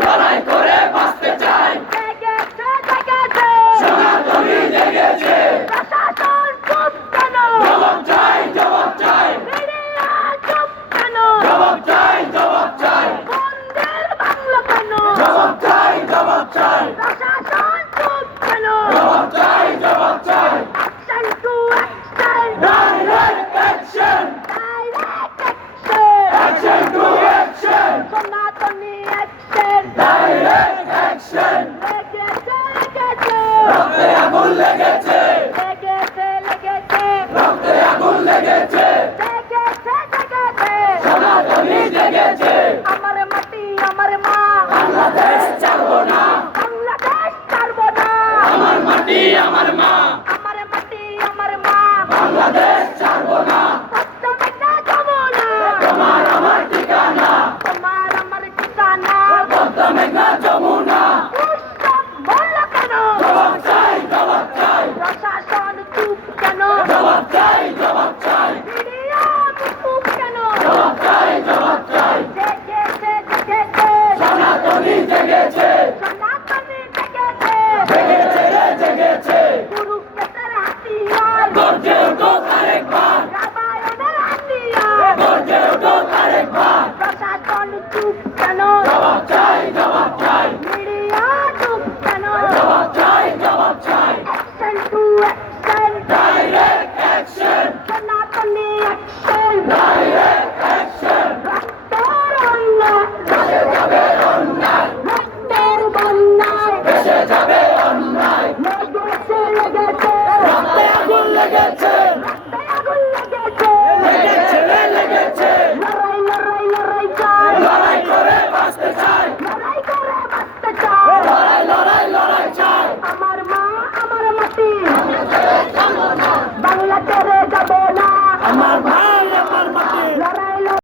লড়াই করে বাঁচতে চাই। সনাতনী জেগেছে। প্রশাসন চুপ কেন? জবাব চাই, জবাব চাই। মিডিয়া চুপ কেন? জবাব চাই, জবাব চাই। বন্ধের বাংলো কেন? জবাব চাই, জবাব চাই। প্রশাসন চুপ কেন? জবাব চাই, জবাব চাই।